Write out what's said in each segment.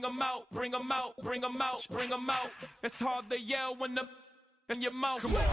bring them out, bring them out, bring them out, bring them out. It's hard to yell when the in your mouth. Come on.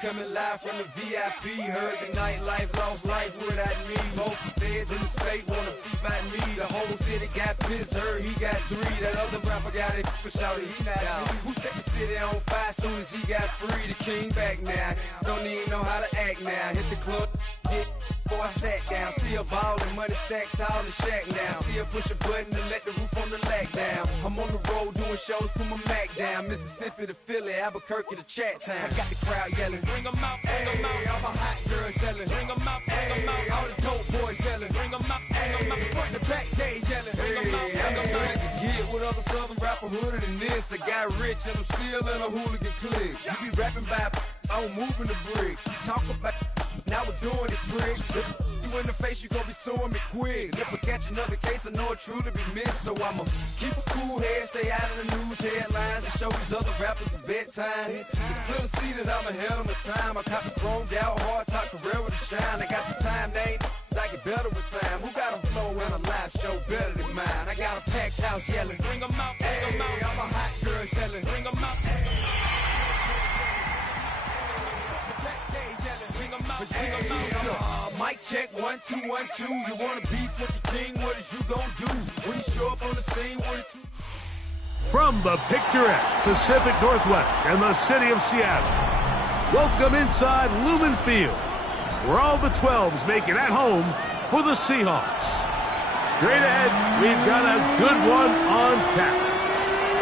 Coming live from the VIP, heard the nightlife, lost life without me. Most feds in the state wanna see by me. The whole city got pissed, heard he got 3. That other rapper got it, but shouted he not me. Who set the city on fire soon as he got free? The king back now, don't even know how to act now. Hit the club, hit. Before I sat down, still ballin', money stacked tall in the shack now. Still push a button to let the roof on the lag down. I'm on the road doing shows, put my Mac down. Mississippi to Philly, Albuquerque to Chat Town. I got the crowd yelling, bring them out, bring them out. All my hot girls yelling, bring them out, bring them out. All the dope boys yelling, bring them out, bring them out. Front the back, they yelling, bring them out, bring them out. To get with other southern rapper hooded than this. I got rich and I'm still in a hooligan clique. You be rapping by, I'm moving the bricks. Talk about, now we're doing it, pricks. You in the face, you gon' be suing me quick. If I catch another case, I know it truly be missed. So I'ma keep a cool head, stay out of the news headlines, and show these other rappers it's bedtime. It's clear to see that I'm ahead of my time. I cop the chromed out, hard top career with a shine. I got some time, they I get better with time. Who got a flow and a live show better than mine? I got a packed house yelling, bring them out, bring them out. All my hot girls yelling, bring them out. Mic check, 1 2 1 2. You wanna beef with the king? What is you gon' do when you show up on the scene? What is From the picturesque Pacific Northwest and the city of Seattle, welcome inside Lumen Field, where all the 12s make it at home for the Seahawks. Straight ahead, we've got a good one on tap.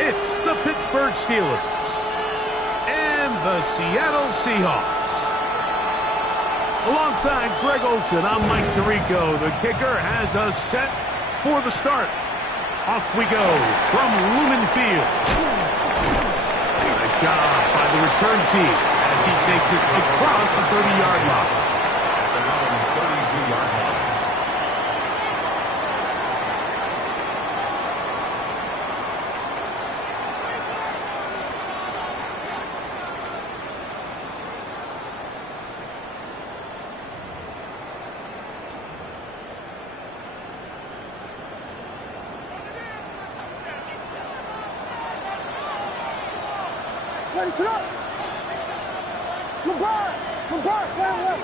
It's the Pittsburgh Steelers and the Seattle Seahawks. Alongside Greg Olson, I'm Mike Tirico. The kicker has us set for the start. Off we go from Lumen Field. Nice job by the return team as he takes it across the 30-yard line. At the 32-yard line. Ready to up. LeBron, slam left.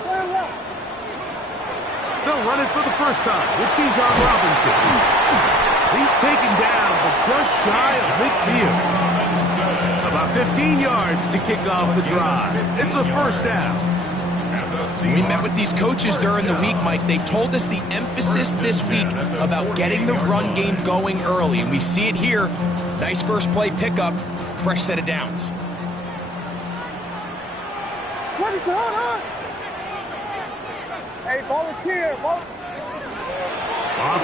They'll run it for the first time with Bijan Robinson. He's taken down, but just shy of midfield. About 15 yards to kick off the drive. It's a first down. We met with these coaches during the week, Mike. They told us the emphasis this week about getting the run game going early, and we see it here. Nice first play pickup, fresh set of downs. Ready to hunt. Hey, volunteer. On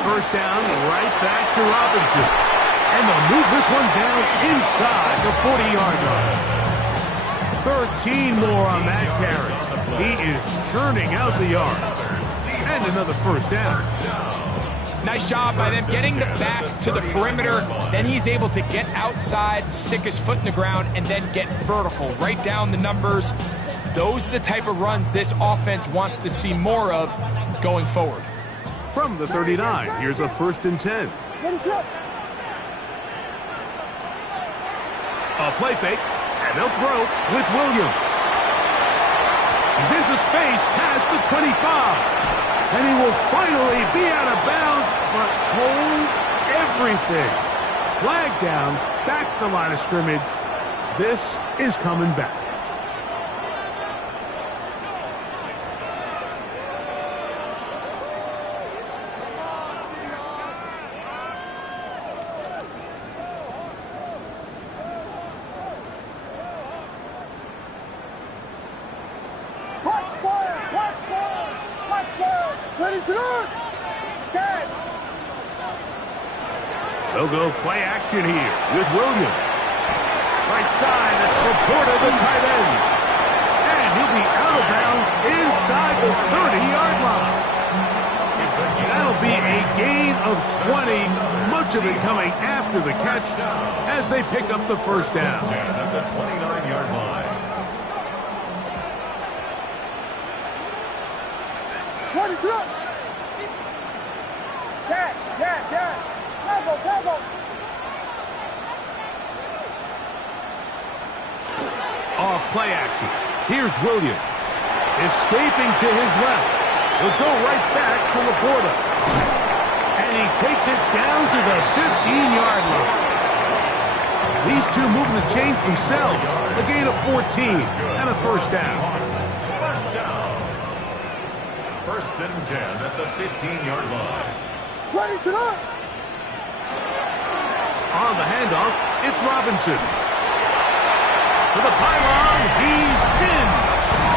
first down, right back to Robinson. And they'll move this one down inside the 40-yard line. 13 more on that carry. He is churning out the yards. And another first down. Nice job by them getting the back to the perimeter. Then he's able to get outside, stick his foot in the ground, and then get vertical. Right down the numbers. Those are the type of runs this offense wants to see more of going forward. From the 39, here's a 1st and 10. A play fake, and they'll throw with Williams. He's into space past the 25. And he will finally be out of bounds, but hold everything. Flag down, back to the line of scrimmage. This is coming back. They'll go play action here with Williams. Right side, it's Laporta, the tight end. And he'll be out of bounds inside the 30-yard line. That'll be a gain of 20, much of it coming after the catch as they pick up the first down. At the 29-yard line. Ready, sit up. Gas. Tempo. Off play action. Here's Williams. Escaping to his left. He'll go right back to Laporta. And he takes it down to the 15-yard line. These two moving the chains themselves. A gain of 14 and a first down. First and 10 at the 15-yard line. Ready, sit up. On the handoff, it's Robinson. To the pylon, he's pinned.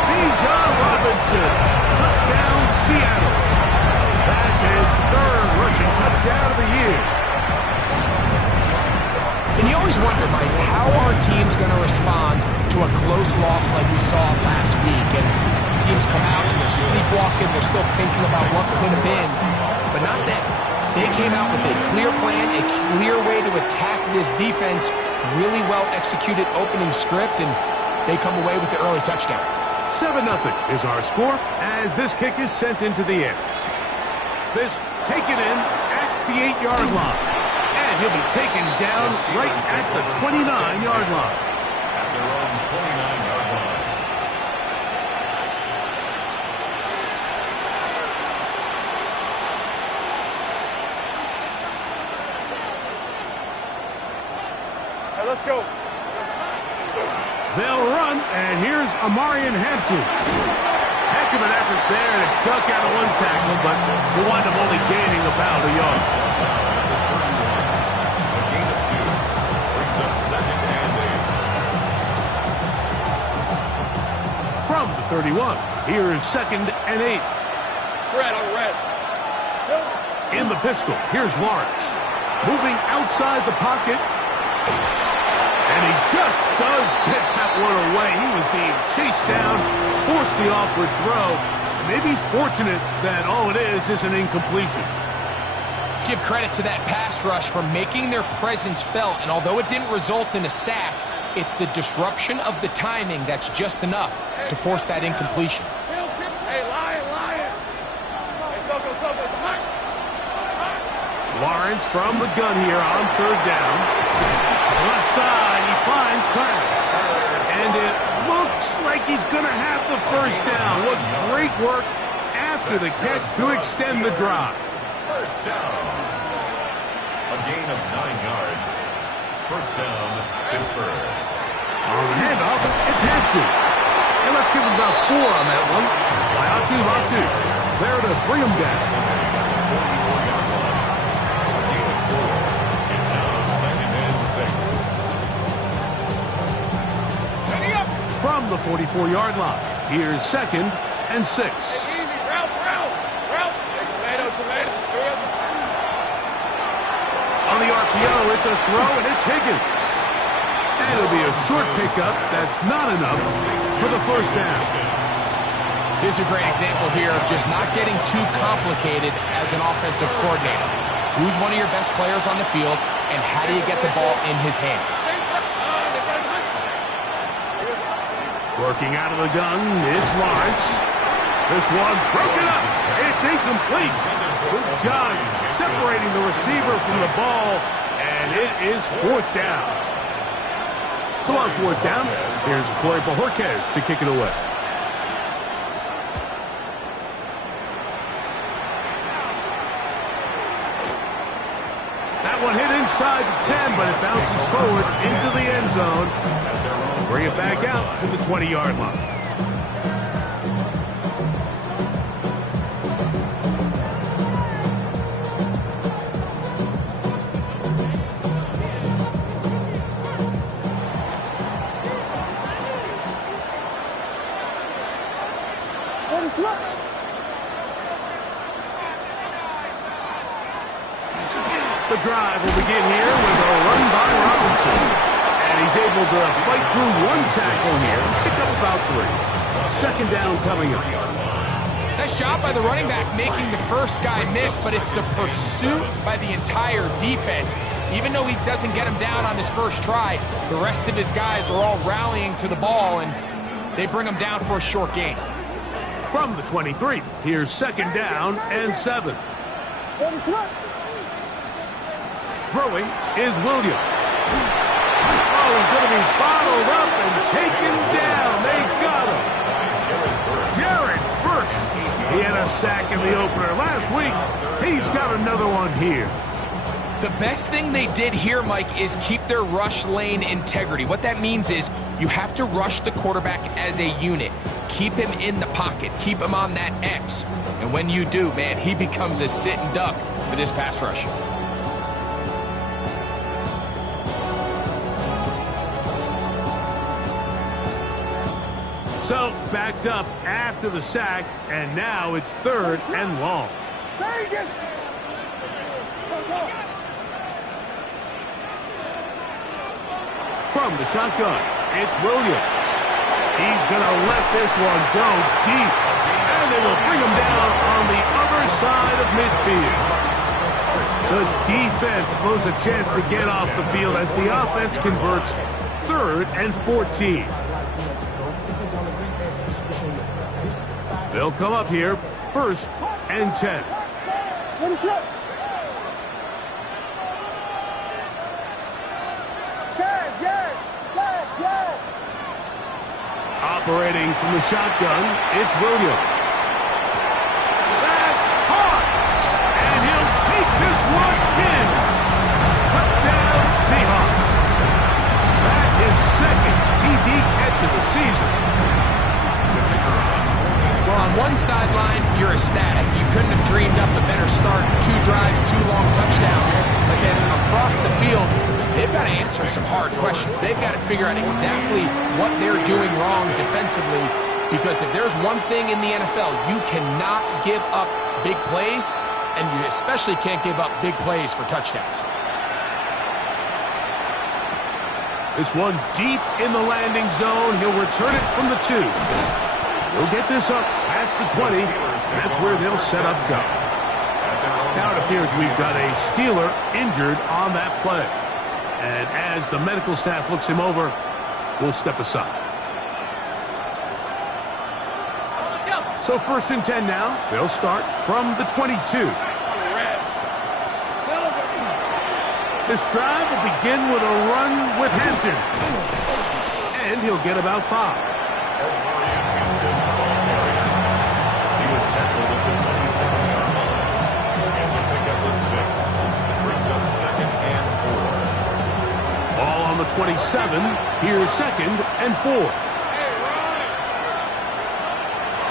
Bijan Robinson. Touchdown, Seattle. That's his third rushing touchdown of the year. And you always wonder, Mike, how are teams going to respond to a close loss like we saw last week? And some teams come out and they're sleepwalking, they're still thinking about what could have been, but not them. They came out with a clear plan, a clear way to attack this defense, really well executed opening script, and they come away with the early touchdown. 7-0 is our score as this kick is sent into the air. This taken in at the 8-yard line. And he'll be taken down right at the 29-yard line. At their own 29-yard line. All right, let's go. They'll run, and here's Amarian Hampton. Heck of an effort there to duck out of one tackle, but will wind up only gaining about a yard. A gain of 2 brings up second and 8. From the 31, here's second and 8. Red on red. In the pistol, here's Lawrence. Moving outside the pocket. And he just does get that one away. He was being chased down, forced the awkward throw. Maybe he's fortunate that all it is an incompletion. Let's give credit to that pass rush for making their presence felt, and although it didn't result in a sack, it's the disruption of the timing that's just enough to force that incompletion. Hey, lion. Hey, Soko. Lawrence from the gun here on third down. Left side, he finds Clark. And it looks like he's going to have the first down. What great work after the catch to extend the drive. First down. A gain of 9 yards. First down, Pittsburgh. On the handoff, it's Hampton. And let's give him about 4 on that one. Latu. There to bring him down. From the 44-yard line, here's second and 6. Easy, route. Tomato. On the RPO, it's a throw, and it's Higgins. And it'll be a short pickup. That's not enough for the first down. Here's a great example here of just not getting too complicated as an offensive coordinator. Who's one of your best players on the field, and how do you get the ball in his hands? Working out of the gun, it's Lawrence. This one broken up. It's incomplete. Good job separating the receiver from the ball, and it is fourth down. So on fourth down, here's Corey Bojorquez to kick it away. That one hit inside the 10, but it bounces forward into the end zone. Bring it back out to the 20-yard line. The drive will begin here with a run by Robinson. And he's able to fight through one tackle here, pick up about 3. Second down coming up. Nice job by the running back making the first guy miss, but it's the pursuit by the entire defense. Even though he doesn't get him down on his first try, the rest of his guys are all rallying to the ball, and they bring him down for a short gain. From the 23, here's second down and 7. Throwing is Williams. Oh, he's going to be bottled up and taken down. They got him. Jared first. He had a sack in the opener last week. He's got another one here. The best thing they did here, Mike, is keep their rush lane integrity. What that means is you have to rush the quarterback as a unit. Keep him in the pocket. Keep him on that X. And when you do, man, he becomes a sitting duck for this pass rush. So, backed up after the sack, and now it's third and long. From the shotgun, it's Williams. He's going to let this one go deep, and they will bring him down on the other side of midfield. The defense blows a chance to get off the field as the offense converts third and 14. They'll come up here, first and 10. Operating from the shotgun, it's Williams. That's hard! And he'll take this one in. Touchdown, Seahawks. That is second TD catch of the season. Well, on one sideline, you're ecstatic. You couldn't have dreamed up a better start. 2 drives, 2 long touchdowns. But then across the field, they've got to answer some hard questions. They've got to figure out exactly what they're doing wrong defensively. Because if there's one thing in the NFL, you cannot give up big plays, and you especially can't give up big plays for touchdowns. This one deep in the landing zone. He'll return it from the 2. He'll get this up past the 20. That's where they'll set up shop. Now it appears we've got a Steeler injured on that play. And as the medical staff looks him over, we'll step aside. So first and 10 now. They'll start from the 22. This drive will begin with a run with Hampton. And he'll get about 5. Ball on the 27. Here's second and 4.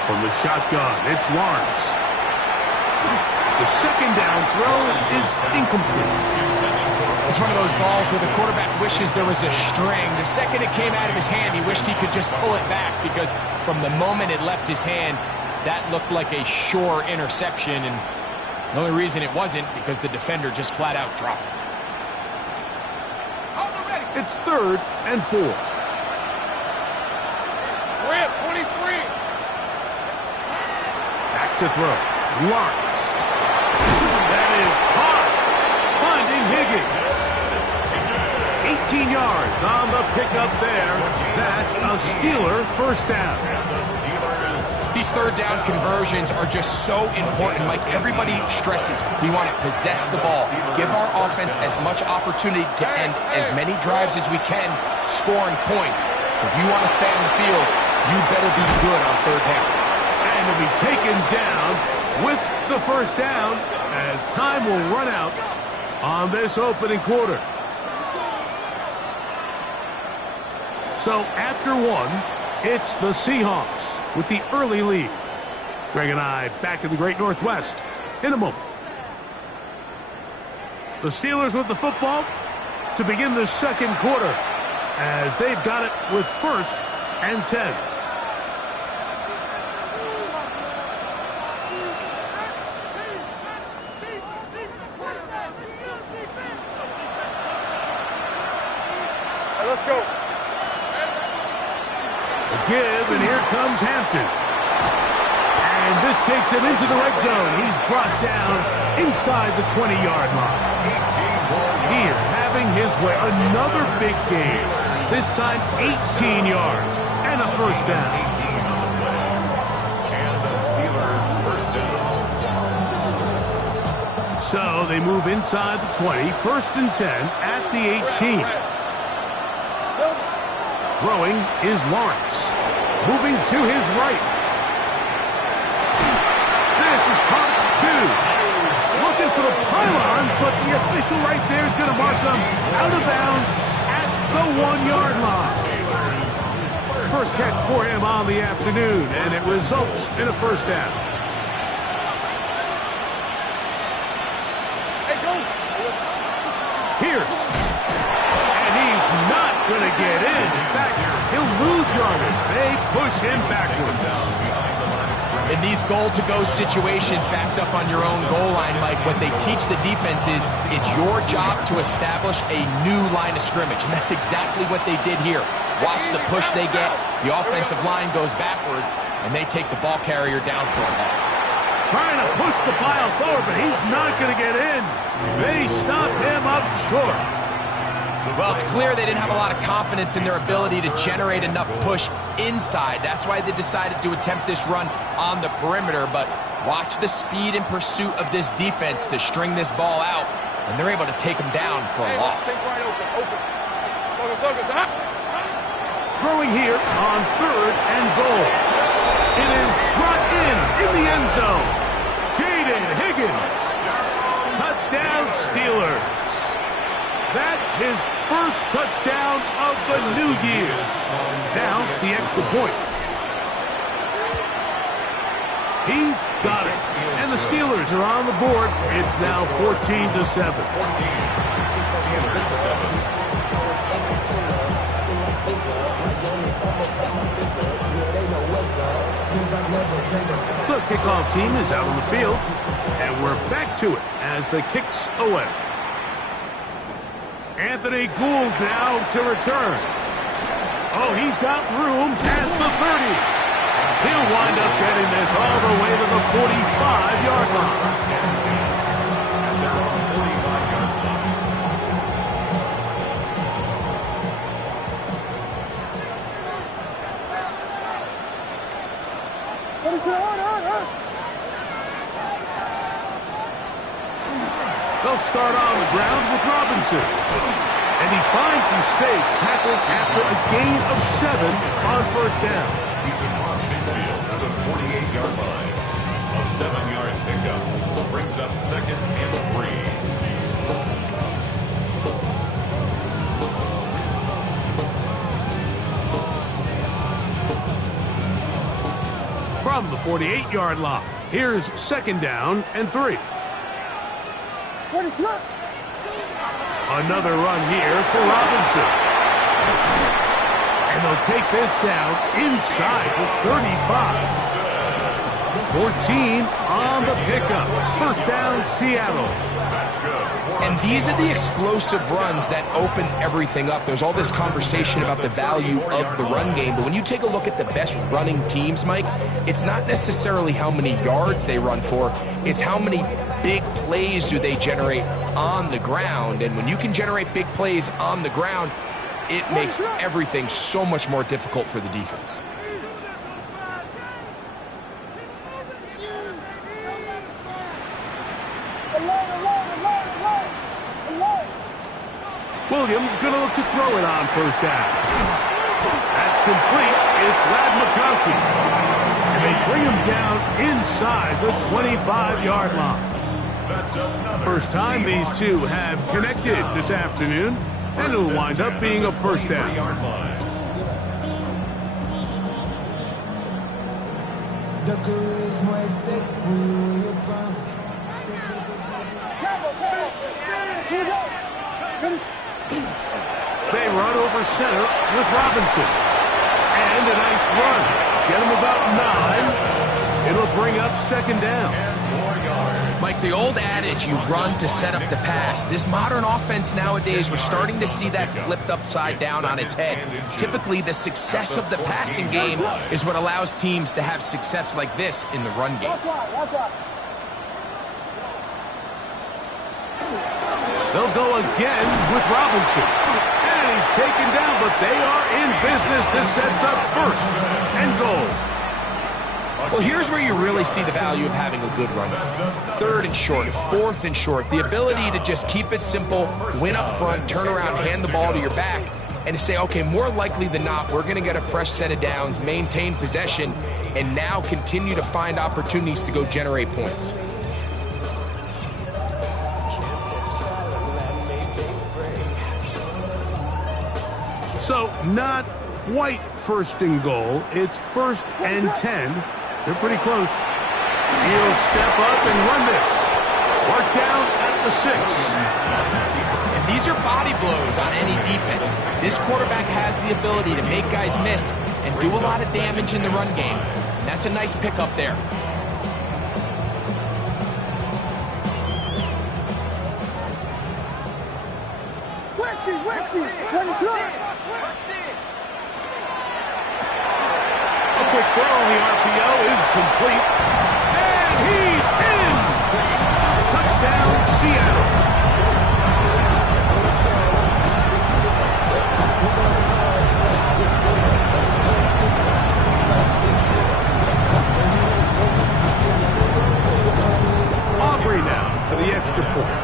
From the shotgun, it's Lawrence. The second down throw is incomplete. It's one of those balls where the quarterback wishes there was a string. The second it came out of his hand, he wished he could just pull it back because from the moment it left his hand, that looked like a sure interception. And the only reason it wasn't because the defender just flat out dropped it. It's third and 4. Rip, 23. Back to throw. Lawrence. That is hard. Finding Higgins. 18 yards on the pickup there. That's a Steeler first down. These third down conversions are just so important, Mike. Everybody stresses we want to possess the ball, give our offense as much opportunity to end as many drives as we can, scoring points. So if you want to stay on the field, you better be good on third down. And to be taken down with the first down as time will run out on this opening quarter. So after 1, it's the Seahawks with the early lead. Greg and I back in the Great Northwest in a moment. The Steelers with the football to begin the second quarter as they've got it with first and 10. Let's go. Give, and here comes Hampton. And this takes him into the red zone. He's brought down inside the 20-yard line. He is having his way. Another big game. This time 18 yards and a first down. So they move inside the 20, 1st and 10 at the 18. Throwing is Lawrence. Moving to his right. This is caught at 2. Looking for the pylon, but the official right there is going to mark them out of bounds at the 1-yard line. First catch for him on the afternoon, and it results in a first down. Pierce. And he's not going to get in. In fact, he'll lose yardage. They push him backwards. In these goal-to-go situations backed up on your own goal line, Mike, what they teach the defense is it's your job to establish a new line of scrimmage, and that's exactly what they did here. Watch the push they get. The offensive line goes backwards, and they take the ball carrier down for a loss. Trying to push the pile forward, but he's not going to get in. They stop him up short. Well, it's clear they didn't have a lot of confidence in their ability to generate enough push inside. That's why they decided to attempt this run on the perimeter. But watch the speed and pursuit of this defense to string this ball out, and they're able to take them down for a loss. Throwing here on 3rd and goal. It is brought in the end zone. Jaden Higgins. Touchdown Steelers. That his first touchdown of the new year. Now the extra point. He's got it. And the Steelers are on the board. It's now 14-7. The kickoff team is out on the field, and we're back to it as the kicks away. Anthony Gould now to return. Oh, he's got room past the 30. He'll wind up getting this all the way to the 45-yard line. They'll start on the ground with Robinson. And he finds some space, tackled after a gain of 7 on first down. He's across midfield at the 48-yard line. A 7-yard pickup brings up 2nd and 3. From the 48-yard line, here's 2nd down and 3. What is up? Another run here for Robinson. And they'll take this down inside the 35. 14 on the pickup. First down, Seattle. And these are the explosive runs that open everything up. There's all this conversation about the value of the run game, but when you take a look at the best running teams, Mike, it's not necessarily how many yards they run for, it's how many big plays do they generate on the ground. And when you can generate big plays on the ground, it makes everything so much more difficult for the defense. Williams going to look to throw it on first down. That's complete. It's Lad McConkey. And they bring him down inside the 25-yard line. First time these two have connected this afternoon, and it'll wind up being a first down. They run over center with Robinson. And a nice run. Get him about 9. It'll bring up 2nd down. Mike, the old adage, you run to set up the pass. This modern offense nowadays, we're starting to see that flipped upside down on its head. Typically, the success of the passing game is what allows teams to have success like this in the run game. They'll go again with Robinson. And he's taken down, but they are in business. This sets up 1st and goal. Well, here's where you really see the value of having a good run. 3rd and short, 4th and short. The ability to just keep it simple, win up front, turn around, hand the ball to your back, and to say, okay, more likely than not, we're going to get a fresh set of downs, maintain possession, and now continue to find opportunities to go generate points. So, not quite 1st and goal. It's 1st and 10. They're pretty close. He'll step up and run this. Mark down at the 6. And these are body blows on any defense. This quarterback has the ability to make guys miss and do a lot of damage in the run game. And that's a nice pickup there. When it's up. A quick throw on the RPO is complete. And he's in! Touchdown, Seattle. Aubrey now for the extra point.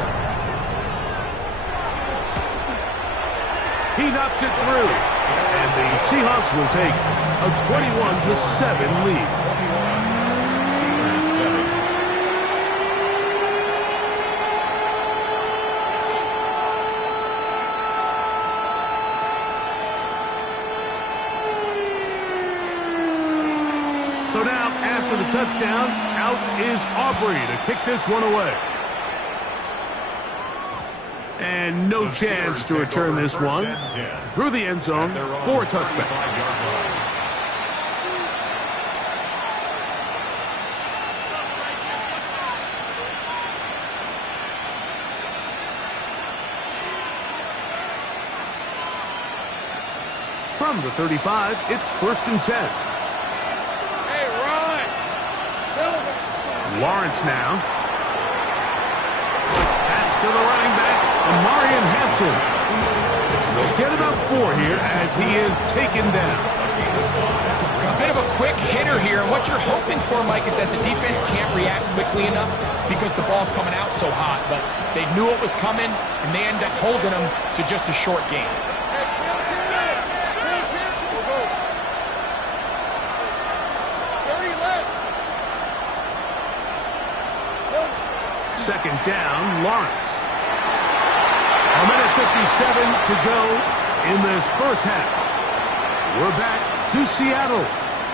He knocks it through, and the Seahawks will take a 21-7 lead. So now, after the touchdown, out is Aubrey to kick this one away. And no chance to return this one through the end zone for a touchback. From the 35, it's 1st and 10. Hey, Ron! Silver! Lawrence now. Pass to the running back, Amarian Hampton. They'll get about 4 here as he is taken down. A bit of a quick hitter here. And what you're hoping for, Mike, is that the defense can't react quickly enough because the ball's coming out so hot. But they knew it was coming, and they end up holding them to just a short game. Second down, Lawrence. A minute 57 to go in this first half. We're back to Seattle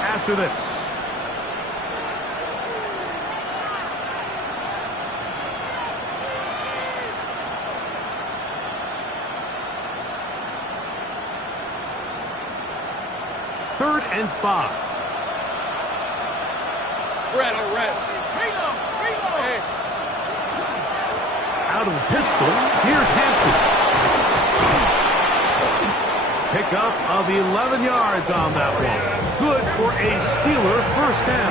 after this. Third and 5. Red. Hey. Out of the pistol, here's Hampton. Pickup of 11 yards on that one. Good for a Steeler first down.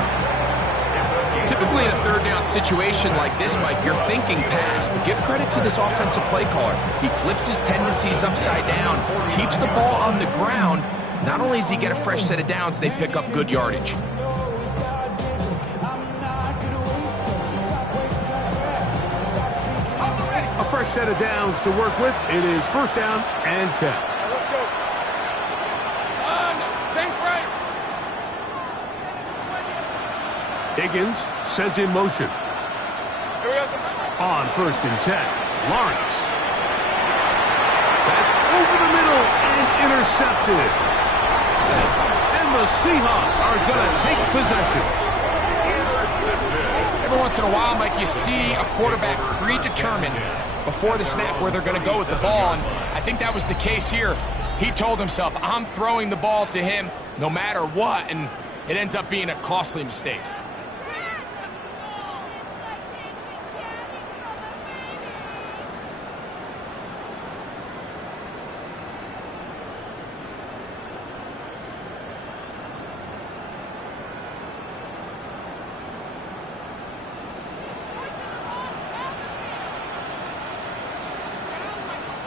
Typically in a third down situation like this, Mike, you're thinking pass. But give credit to this offensive play caller. He flips his tendencies upside down, keeps the ball on the ground. Not only does he get a fresh set of downs, they pick up good yardage. A fresh set of downs to work with. It is first down and 10. Let's go. Same frame. Higgins sent in motion. Here we go. On 1st and 10, Lawrence. That's over the middle and intercepted. And the Seahawks are going to take possession. Every once in a while, Mike, you see a quarterback predetermined before the snap where they're going to go with the ball, and I think that was the case here. He told himself, I'm throwing the ball to him no matter what, and it ends up being a costly mistake.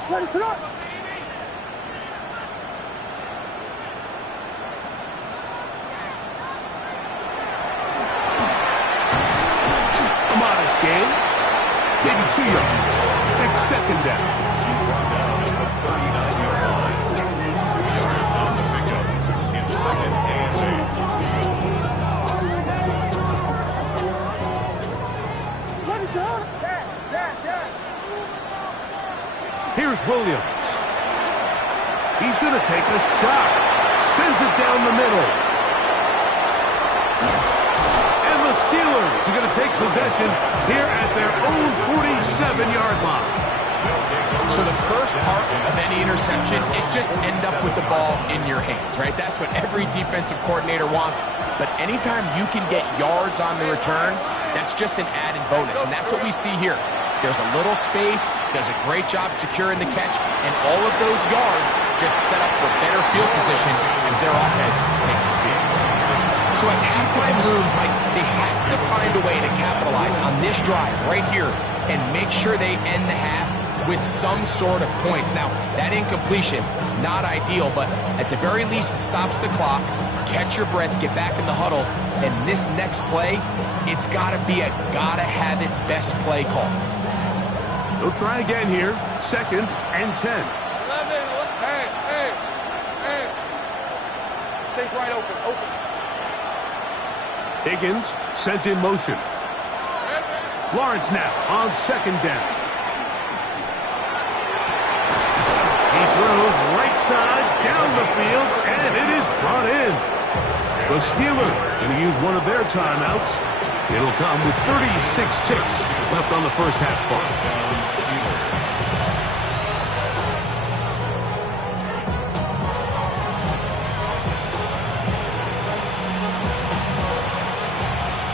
Ready for that? maybe 2 yards. It's second down. He's brought down at the 39-yard line. 2 yards on the pickup. It's second and 8. What is up? Here's Williams. He's going to take a shot. Sends it down the middle. And the Steelers are going to take possession here at their own 47-yard line. So the first part of any interception, it just end up with the ball in your hands, right? That's what every defensive coordinator wants. But anytime you can get yards on the return, that's just an added bonus. And that's what we see here. There's a little space, does a great job securing the catch, and all of those yards just set up for better field position as their offense takes the field. So as halftime looms, Mike, they have to find a way to capitalize on this drive right here and make sure they end the half with some sort of points. Now, that incompletion, not ideal, but at the very least it stops the clock, catch your breath, get back in the huddle, and this next play, it's got to be a gotta-have-it best play call. They'll try again here. Second and 10. Hey. Take right open. Higgins sent in motion. Lawrence now on second down. He throws right side down the field, and it is brought in. The Steelers going to use one of their timeouts. It'll come with 36 ticks left on the first half clock.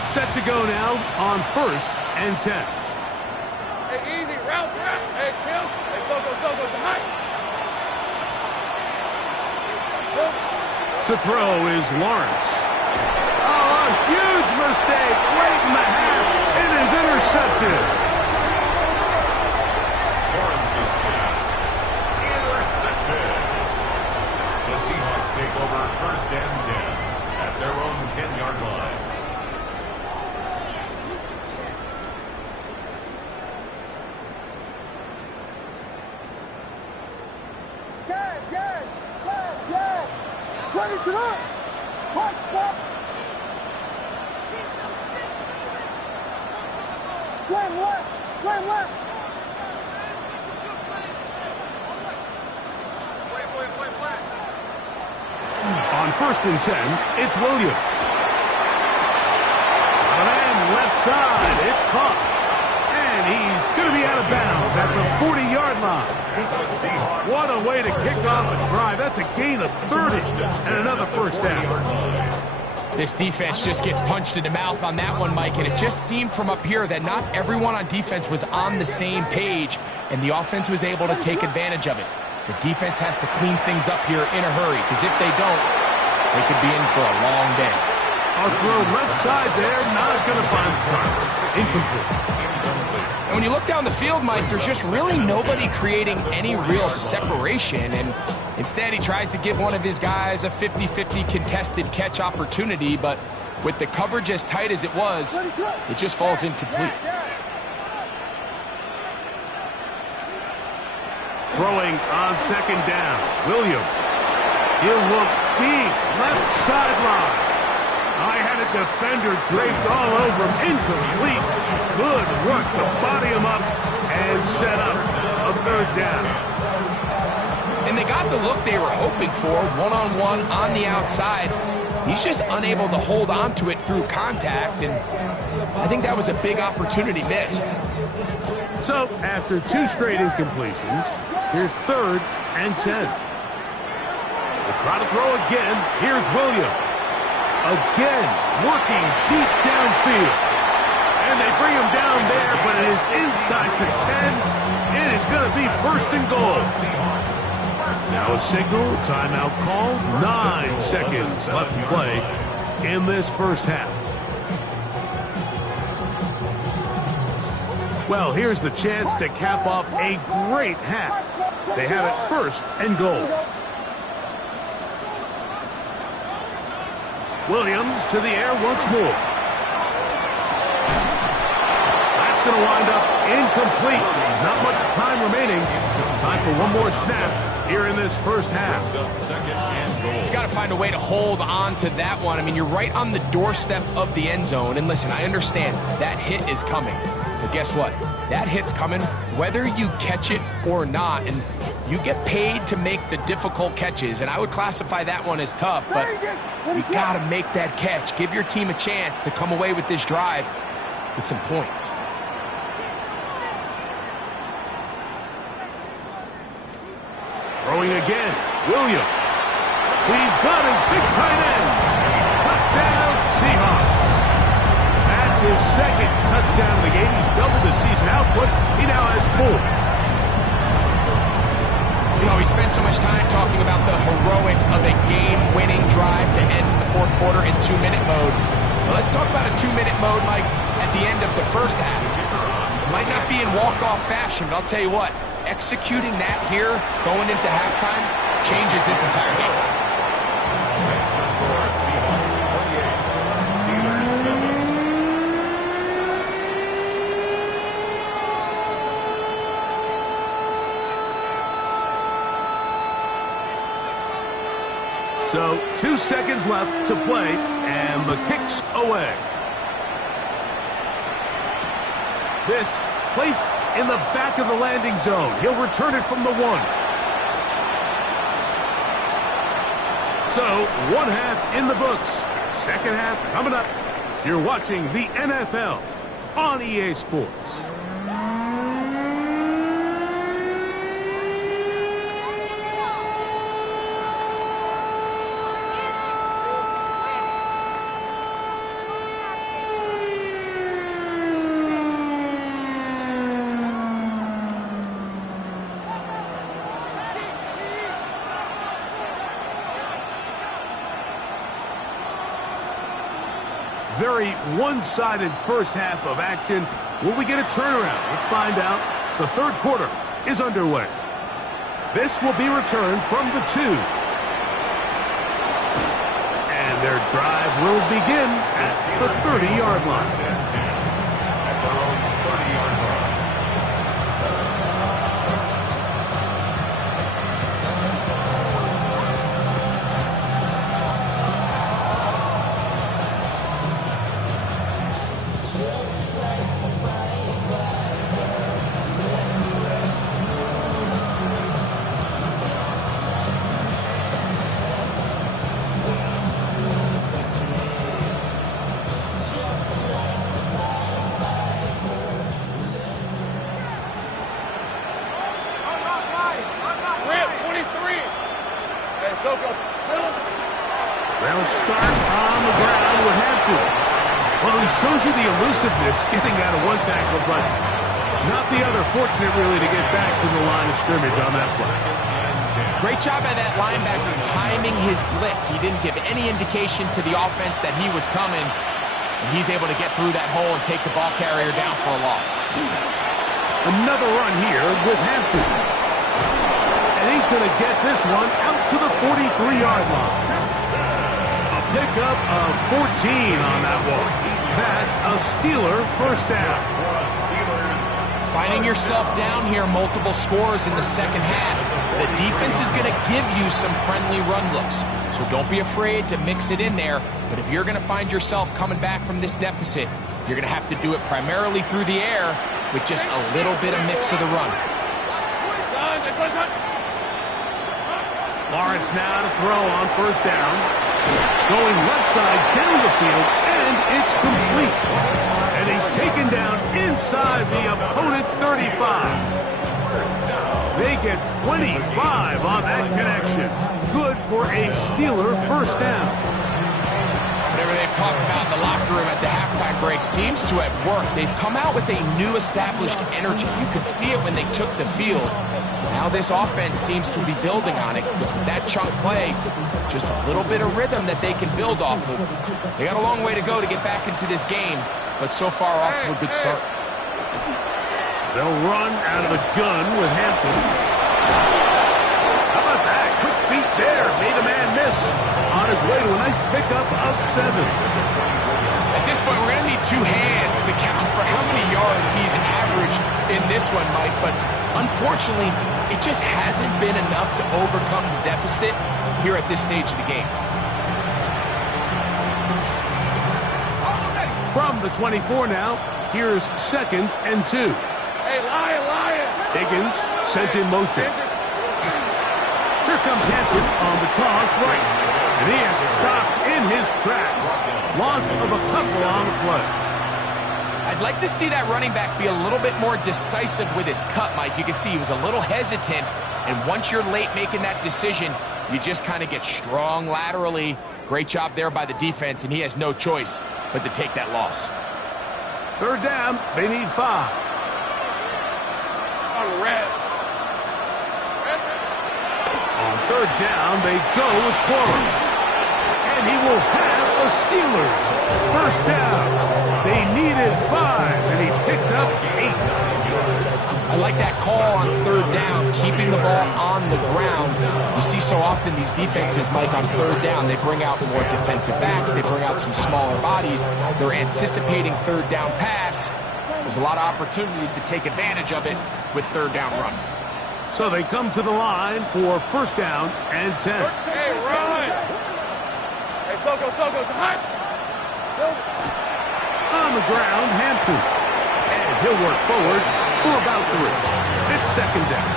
Set to go now on first and 10. Hey, easy, route. Hey, Kim. Hey, Soko, tonight. To throw is Lawrence. Oh, a huge mistake late in the half. It is intercepted. Lawrence's pass intercepted. The Seahawks take over first and 10 at their own 10-yard line. Yes. Ready to run. Hard stop. Slam left. On first and 10, it's Williams. On a man left side, it's caught. And he's going to be out of bounds at the 40-yard line. What a way to kick off a drive. That's a gain of 30 and another first down. This defense just gets punched in the mouth on that one, Mike, and it just seemed from up here that not everyone on defense was on the same page, and the offense was able to take advantage of it. The defense has to clean things up here in a hurry, because if they don't, they could be in for a long day. A throw left side there, not going to find the target. Incomplete. And when you look down the field, Mike, there's just really nobody creating any real separation, and instead he tries to give one of his guys a 50-50 contested catch opportunity, but with the coverage as tight as it was, it just falls incomplete. Throwing on second down, Williams. He'll look deep, left sideline. I had a defender draped all over him, incomplete. Good work to body him up and set up a third down. And they got the look they were hoping for, one-on-one on the outside. He's just unable to hold on to it through contact, and I think that was a big opportunity missed. So, after two straight incompletions, here's third and 10. We'll try to throw again. Here's Williams. Again, working deep downfield. And they bring him down there, but it is inside the 10. It is going to be first and goal. Now a signal, timeout call. 9 seconds left to play in this first half. Well, here's the chance to cap off a great half. They have it first and goal. Williams to the air once more. That's going to wind up incomplete. Not much time remaining. Time for one more snap here in this first half. Second and goal. He's got to find a way to hold on to that one. I mean, you're right on the doorstep of the end zone. And listen, I understand that hit is coming. But guess what? That hit's coming whether you catch it or not. And you get paid to make the difficult catches. And I would classify that one as tough. But you got to make that catch. Give your team a chance to come away with this drive with some points. Throwing again, Williams. He's got his big tight end. Touchdown, Seahawks. That's his second touchdown of the game. He's doubled his season output. He now has 4. You know, we spent so much time talking about the heroics of a game-winning drive to end the fourth quarter in 2-minute mode. Well, let's talk about a 2-minute mode, Mike, at the end of the first half. It might not be in walk-off fashion, but I'll tell you what, executing that here, going into halftime, changes this entire game. Next to score, Seahawks 28, Steelers 7. So 2 seconds left to play, and the kick's away. This placed in the back of the landing zone. He'll return it from the 1. So, 1 half in the books. Second half coming up. You're watching the NFL on EA Sports. Very one-sided first half of action. Will we get a turnaround? Let's find out. The third quarter is underway. This will be returned from the 2. And their drive will begin at the 30-yard line. At their own 30-yard line. They'll start on the ground with Hampton. Well, he shows you the elusiveness getting out of one tackle, but not the other. Fortunate, really, to get back to the line of scrimmage on that play. Great job by that linebacker timing his blitz. He didn't give any indication to the offense that he was coming. And he's able to get through that hole and take the ball carrier down for a loss. Another run here with Hampton. And he's going to get this one out to the 43-yard line. A pickup of 14 on that one. That's a Steeler first down. Finding yourself down here, multiple scores in the second half. The defense is going to give you some friendly run looks. So don't be afraid to mix it in there. But if you're going to find yourself coming back from this deficit, you're going to have to do it primarily through the air with just a little bit of mix of the run. Lawrence now to throw on first down. Going left side down the field, and it's complete. And he's taken down inside the opponent's 35. They get 25 on that connection. Good for a Steeler first down. Whatever they've talked about in the locker room at the halftime break seems to have worked. They've come out with a new established energy. You could see it when they took the field. Now this offense seems to be building on it because with that chunk play, just a little bit of rhythm that they can build off of. They got a long way to go to get back into this game, but so far off to a good start. They'll run out of the gun with Hampton. How about that? Quick feet there. Made a man miss. On his way to a nice pickup of 7. At this point, we're going to need two hands to count for how many yards he's averaged in this one, Mike. But unfortunately, it just hasn't been enough to overcome the deficit here at this stage of the game. From the 24 now, here's 2nd and 2. Hey, Lion! Higgins sent in motion. Here comes Hampton on the toss right. And he is stopped in his tracks. Loss of a couple on the play. I'd like to see that running back be a little bit more decisive with his cut, Mike. You can see he was a little hesitant, and once you're late making that decision, you just kind of get strong laterally. Great job there by the defense, and he has no choice but to take that loss. 3rd down, they need 5. On red. On 3rd down, they go with Quorum. And he will have the Steelers. 1st down. They needed 5, and he picked up 8. I like that call on 3rd down, keeping the ball on the ground. You see so often these defenses, Mike, on 3rd down, they bring out more defensive backs, they bring out some smaller bodies. They're anticipating 3rd down pass. There's a lot of opportunities to take advantage of it with 3rd down run. So they come to the line for 1st down and 10. Hey, run! Hey, Soko, hot! On the ground, Hampton. And he'll work forward for about 3. It's 2nd down.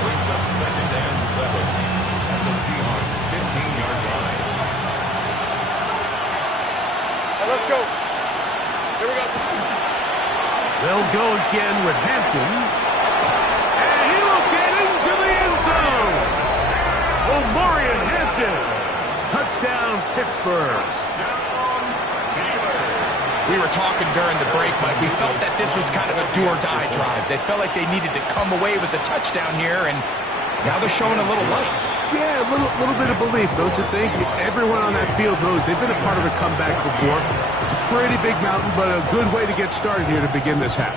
Brings up 2nd and 7 at the Seahawks 15-yard line. Hey, let's go. Here we go. They'll go again with Hampton. And he will get into the end zone. Omarion Hampton. Touchdown, Pittsburgh. We were talking during the break, Mike. We felt that this was kind of a do-or-die drive. They felt like they needed to come away with the touchdown here, and now they're showing a little life. Yeah, a little bit of belief, don't you think? Everyone on that field knows they've been a part of a comeback before. It's a pretty big mountain, but a good way to get started here to begin this half.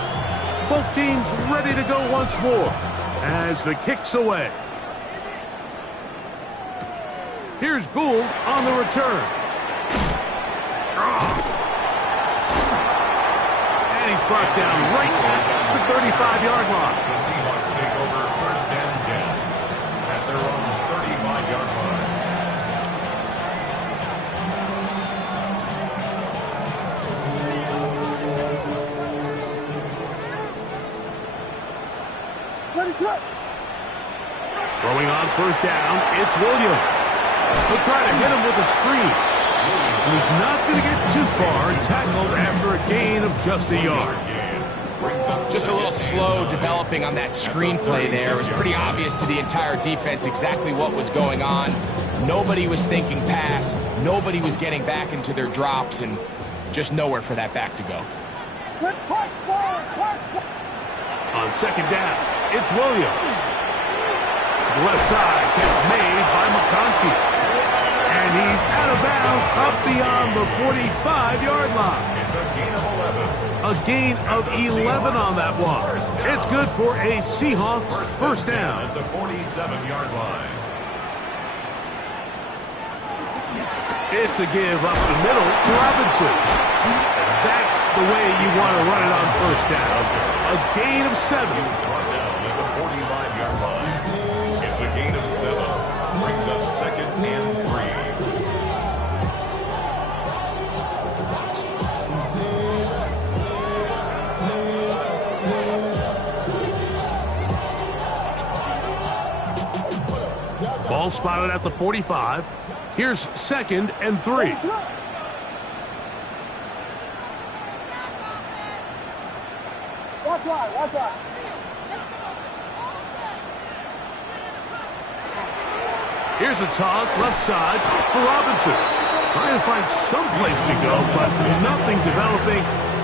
Both teams ready to go once more as the kick's away. Here's Gould on the return. And he's brought down right at the 35-yard line. The Seahawks take over 1st and 10 at their own 35-yard line. Throwing on 1st down, it's Williams. He'll try to hit him with a screen. He's not going to get too far and tackled after a gain of just a yard. Just a little slow developing on that screenplay there. It was pretty obvious to the entire defense exactly what was going on. Nobody was thinking pass. Nobody was getting back into their drops, and just nowhere for that back to go. On 2nd down, it's Williams. The left side gets made by McConkey. And he's out of bounds up beyond the 45-yard line. It's a gain of 11. A gain of 11 on that one. It's good for a Seahawks 1st down. At the 47-yard line. It's a give up the middle to Robinson. That's the way you want to run it on 1st down. A gain of 7. Brought down at the 45-yard line. It's a gain of 7. Brings up 2nd and 3. Ball spotted at the 45. Here's 2nd and 3. Watch out. Here's a toss left side for Robinson. Trying to find some place to go, but nothing developing.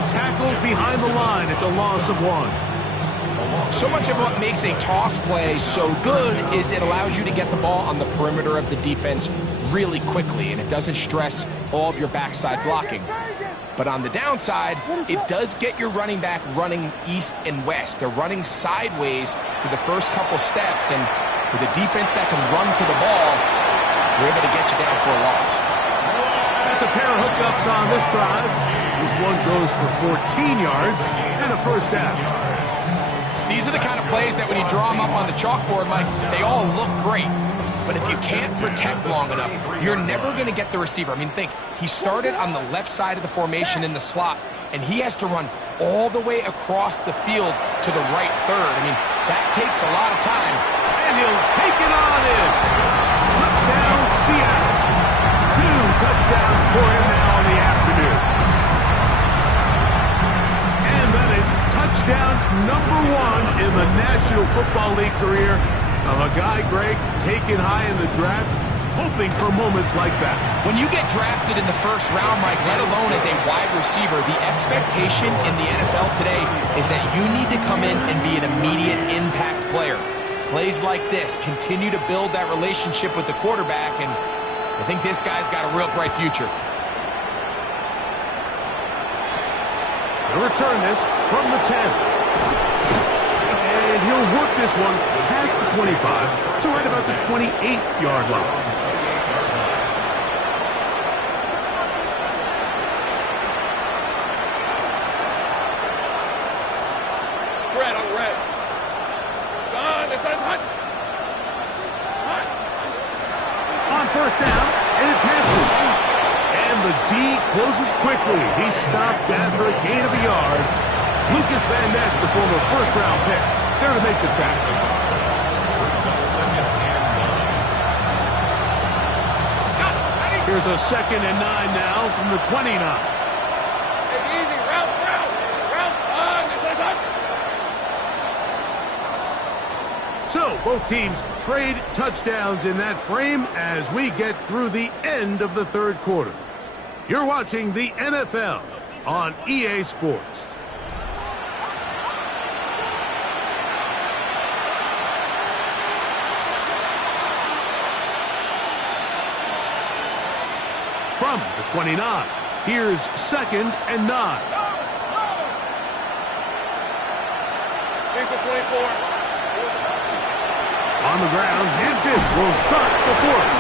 Tackled behind the line. It's a loss of 1. So much of what makes a toss play so good is it allows you to get the ball on the perimeter of the defense really quickly, and it doesn't stress all of your backside blocking. But on the downside, it does get your running back running east and west. They're running sideways for the first couple steps, and with a defense that can run to the ball, We're able to get you down for a loss. That's a pair of hookups on this drive. This one goes for 14 yards and a first down. These are the kind of plays that when you draw them up on the chalkboard, Mike, they all look great. But if you can't protect long enough, you're never going to get the receiver. I mean, think, he started on the left side of the formation in the slot, and he has to run all the way across the field to the right third. I mean, that takes a lot of time. And he'll take it on in. Touchdown, CS. 2 touchdowns for him now in the afternoon. And that is touchdown number 1 in the National Football League career of a guy, Greg, taken high in the draft, hoping for moments like that. When you get drafted in the first round, Mike, let alone as a wide receiver, the expectation in the NFL today is that you need to come in and be an immediate impact player. Plays like this continue to build that relationship with the quarterback, and I think this guy's got a real bright future. He'll return this from the 10. And he'll work this one past the 25 to right about the 28-yard line. Red on red. Son, this is hot. Hot. On first down, and it's Hampton. And the D closes quickly. He stopped after a gain of a yard. Lucas Van Ness, the former first-round pick, there to make the tackle. Here's a 2nd and 9 now from the 29. Hey, easy. Route. This is hot. So, both teams trade touchdowns in that frame as we get through the end of the third quarter. You're watching the NFL on EA Sports. From the 29, here's 2nd and 9. Thanks for 24. On the ground, Hampton will start the 4th.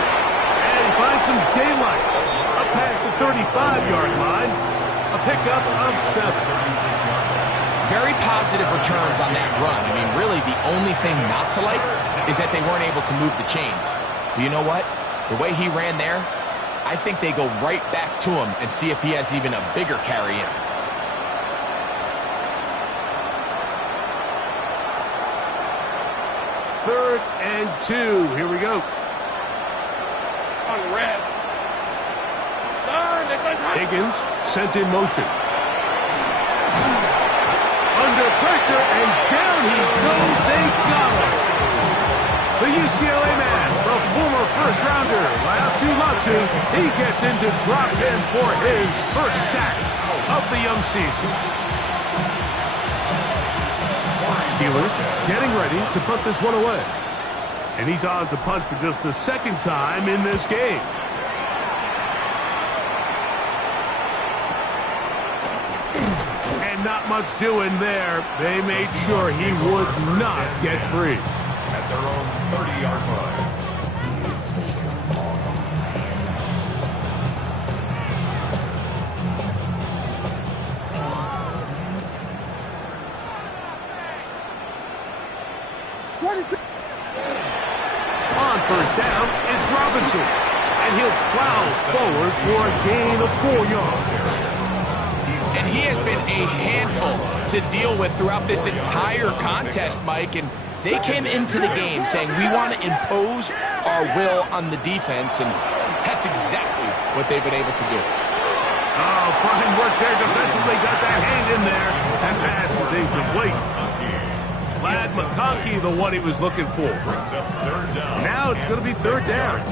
And he finds some daylight. Up past the 35-yard line. A pickup of 7. Very positive returns on that run. I mean, really, the only thing not to like is that they weren't able to move the chains. But you know what? The way he ran there, I think they go right back to him and see if he has even a bigger carry in. Third and 2. Here we go. On red. Son, this is hot. Higgins sent in motion. Under pressure, and down he goes. They got him. The UCLA man, the former first-rounder, Laiatu Latu, he gets into drop in for his first sack of the young season. Steelers getting ready to put this one away. And he's on to punt for just the 2nd time in this game. And not much doing there. They made sure he would not get free. At their own 30-yard line. What is it? On first down, it's Robinson. And he'll plow forward for a gain of 4 yards. And he has been a handful to deal with throughout this entire contest, Mike. And they came into the game saying, we want to impose our will on the defense, and that's exactly what they've been able to do. Oh, fine work there defensively. Got that hand in there. That pass is incomplete. Lad McConkey, the one he was looking for. Now it's going to be 3rd down.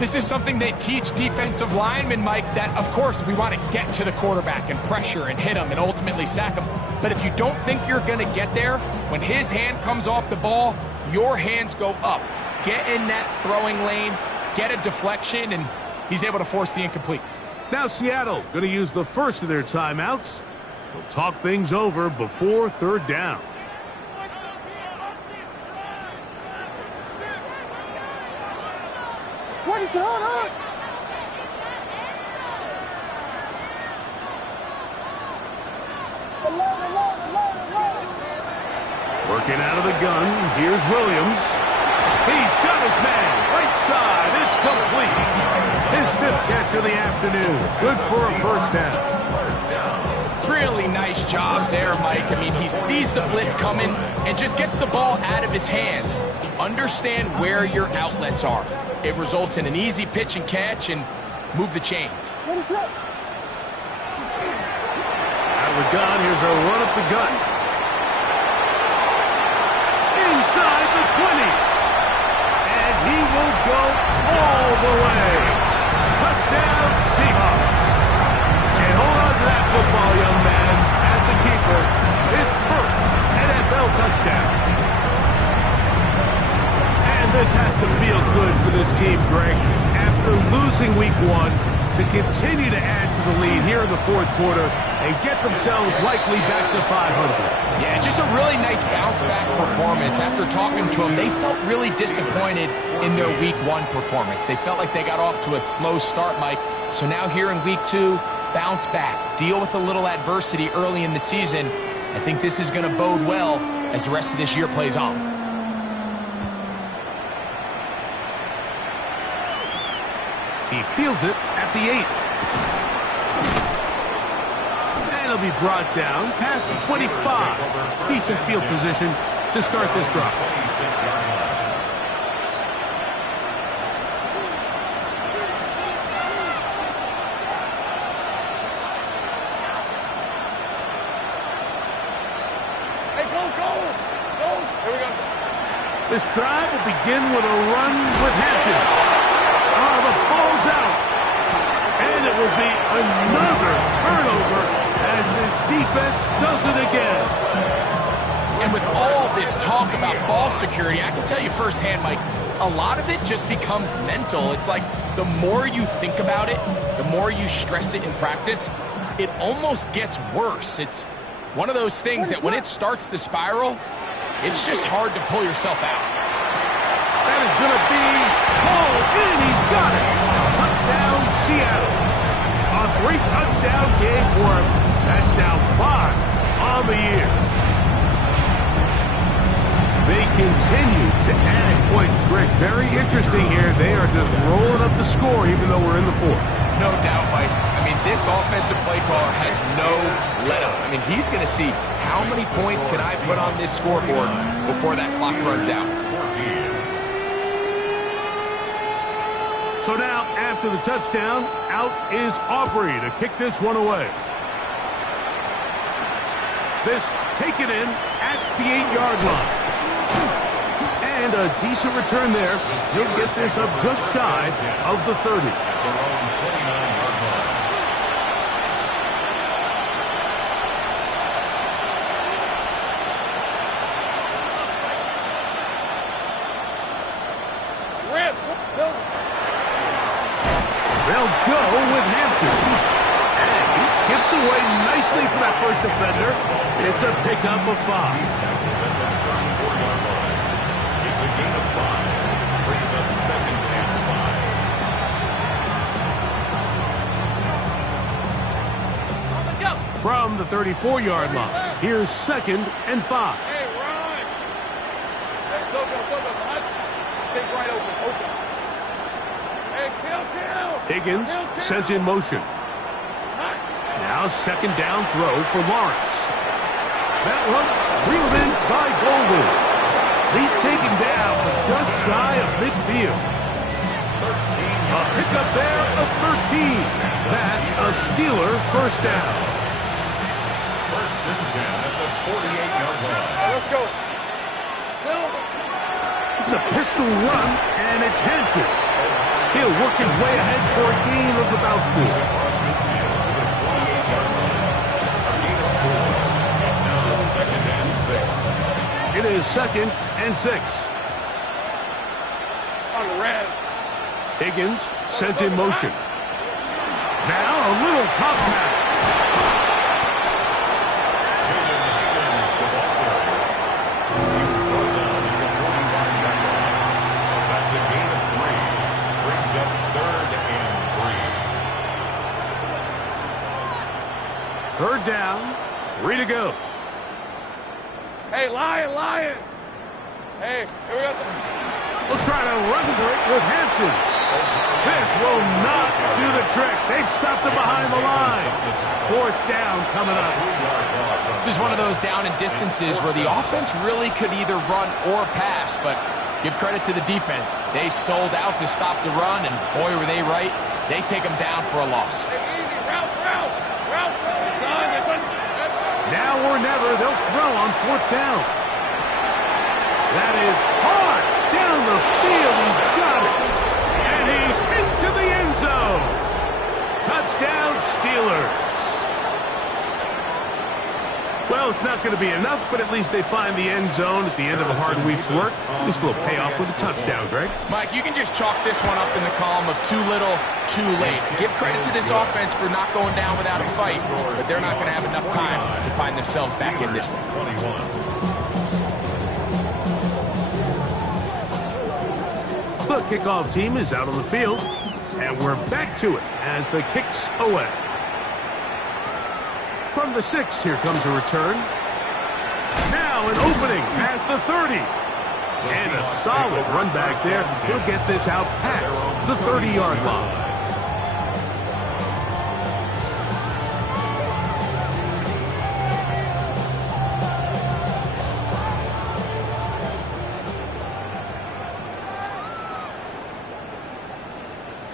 This is something they teach defensive linemen, Mike, that, of course, we want to get to the quarterback and pressure and hit him and ultimately sack him. But if you don't think you're going to get there, when his hand comes off the ball, your hands go up. Get in that throwing lane, get a deflection, and he's able to force the incomplete. Now Seattle going to use the first of their timeouts. They'll talk things over before 3rd down. it on. Working out of the gun, here's Williams. He's got his man, right side, it's complete. His 5th catch of the afternoon, good for a first down. Really nice job there, Mike. I mean, he sees the blitz coming and just gets the ball out of his hands. Understand where your outlets are. It results in an easy pitch and catch and move the chains. What is that? Out of the gun, here's a run up the gut. Inside the 20. And he will go all the way. Touchdown, Seahawks. And hold on to that football, young man. That's a keeper. His first NFL touchdown. And this has to feel good for this team, Greg. After losing week 1, to continue to add to the lead here in the 4th quarter and get themselves likely back to 500. Yeah, just a really nice bounce-back performance. After talking to them, they felt really disappointed in their week 1 performance. They felt like they got off to a slow start, Mike. So now here in week 2, bounce back, deal with a little adversity early in the season. I think this is going to bode well as the rest of this year plays on. He fields it at the 8. And he'll be brought down past the 25. Decent field position to start this drive. Hey, go. Here we go. This drive will begin with a run with Hampton. Oh, the ball's out. And it will be another turnover as this defense does it again. And with all this talk about ball security, I can tell you firsthand, Mike, a lot of it just becomes mental. It's like the more you think about it, the more you stress it in practice, it almost gets worse. It's one of those things that when it starts to spiral, it's just hard to pull yourself out. That is going to be pulled in. He's got it. Touchdown, Seattle. A 3-touchdown game for him. That's now 5 on the year. They continue to add points. Greg, very interesting here. They are just rolling up the score even though we're in the 4th. No doubt, Mike. I mean, this offensive play caller has no let-up. I mean, he's going to see how many points can I put on this scoreboard before that clock runs out. So now, after the touchdown, out is Aubrey to kick this one away. This taken in at the 8-yard line. And a decent return there. He'll get this up just shy of the 30. They'll go with Hampton. And he skips away nicely for that first defender. It's a pickup of 5. It's a gain of 5. Brings up 2nd and 5. From the 34-yard line, here's 2nd and 5. Hey, run. Hey, so hot. Take right open. Hey, kill. Higgins sent in motion. Now 2nd down throw for Lawrence. That one reeled in by Golden. He's taken down just shy of midfield. A pickup there of 13. That's a Steeler first down. 1st and 10 at the 48-yard line. Let's go. It's a pistol run, and it's Hampton. He'll work his way ahead for a gain of about 4. Across midfield to the 28-yard line. A gain of 4. It's now 2nd and 6. It is 2nd and 6. On the red. Higgins sent in motion. Now a little pop pass. The ball carrier. He was brought down at the 49-yard line. That's a gain of 3. Brings up Third down, 3 to go. Hey, Lion. Hey, here we go. We'll try to run for it with Hampton. This will not do the trick. They've stopped it behind the line. Fourth down coming up. This is one of those down and distances where the offense really could either run or pass, but give credit to the defense. They sold out to stop the run, and boy, were they right. They take them down for a loss. Hey, easy, route. Now or never, they'll throw on fourth down. That is hard down the field. He's got it. And he's into the end zone. Touchdown, Steelers. Well, it's not going to be enough, but at least they find the end zone at the end of a hard week's work. This will pay off with a touchdown, Greg. Mike, you can just chalk this one up in the column of too little, too late. Give credit to this offense for not going down without a fight, but they're not going to have enough time to find themselves back in this one. The kickoff team is out on the field, and we're back to it as the kick's away. From the 6, here comes a return. Now an opening past the 30. And a solid run back there. He'll get this out past the 30-yard line.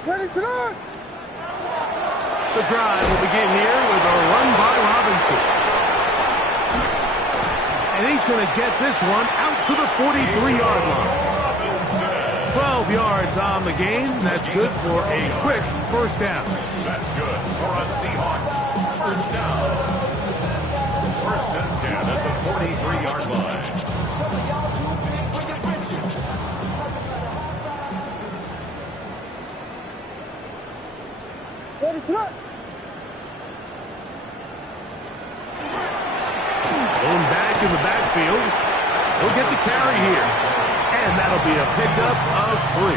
Ready to go! The drive will begin here with a run by Robinson. And he's going to get this one out to the 43-yard line. 12 yards on the game. That's good for a quick first down. That's good for a Seahawks first down. First and 10 at the 43-yard line. Ready to go! Going back in the backfield. He'll get the carry here. And that'll be a pickup of 3.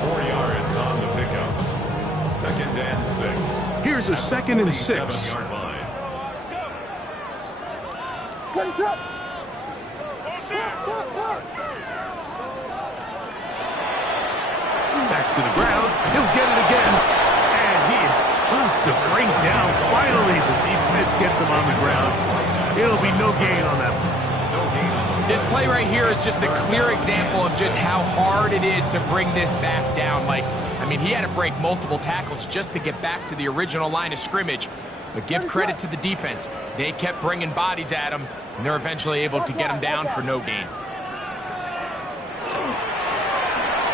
4 yards on the pickup. Second and 6. Here's a 2nd and 6. 7-yard line. Ready to go! Back to the ground. He'll get it again. And he is tough to bring down. Finally, the defense gets him on the ground. It'll be no gain on that one. This play right here is just a clear example of just how hard it is to bring this back down. Like, I mean, he had to break multiple tackles just to get back to the original line of scrimmage. But give credit to the defense. They kept bringing bodies at him, and they're eventually able to get him down for no gain.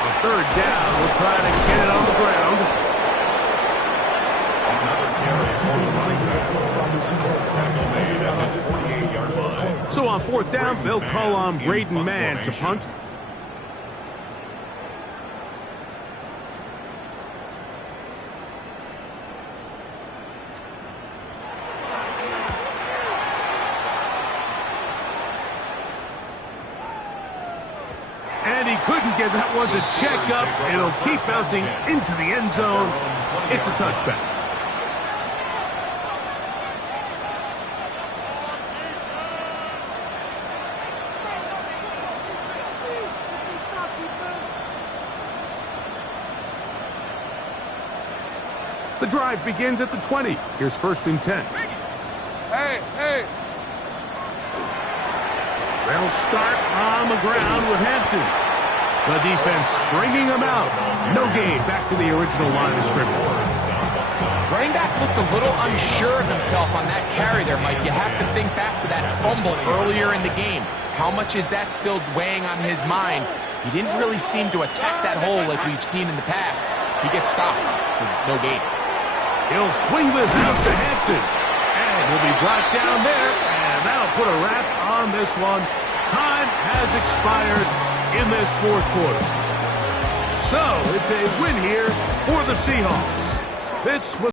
On third down, we'll try to get it on the ground. Another carry for the running back. Tackle made at the 48-yard line. So on fourth down, they'll call on Braden Mann to punt. And he couldn't get that one to check up. It'll keep bouncing into the end zone. It's a touchback. The drive begins at the 20. Here's 1st and 10. Hey. They'll start on the ground with Hampton. The defense stringing him out. No gain. Back to the original line of scrimmage. Running back looked a little unsure of himself on that carry there, Mike. You have to think back to that fumble earlier in the game. How much is that still weighing on his mind? He didn't really seem to attack that hole like we've seen in the past. He gets stopped for no gain. He'll swing this out to Hampton. And he'll be brought down there. And that'll put a wrap on this one. Time has expired in this fourth quarter. So it's a win here for the Seahawks. This was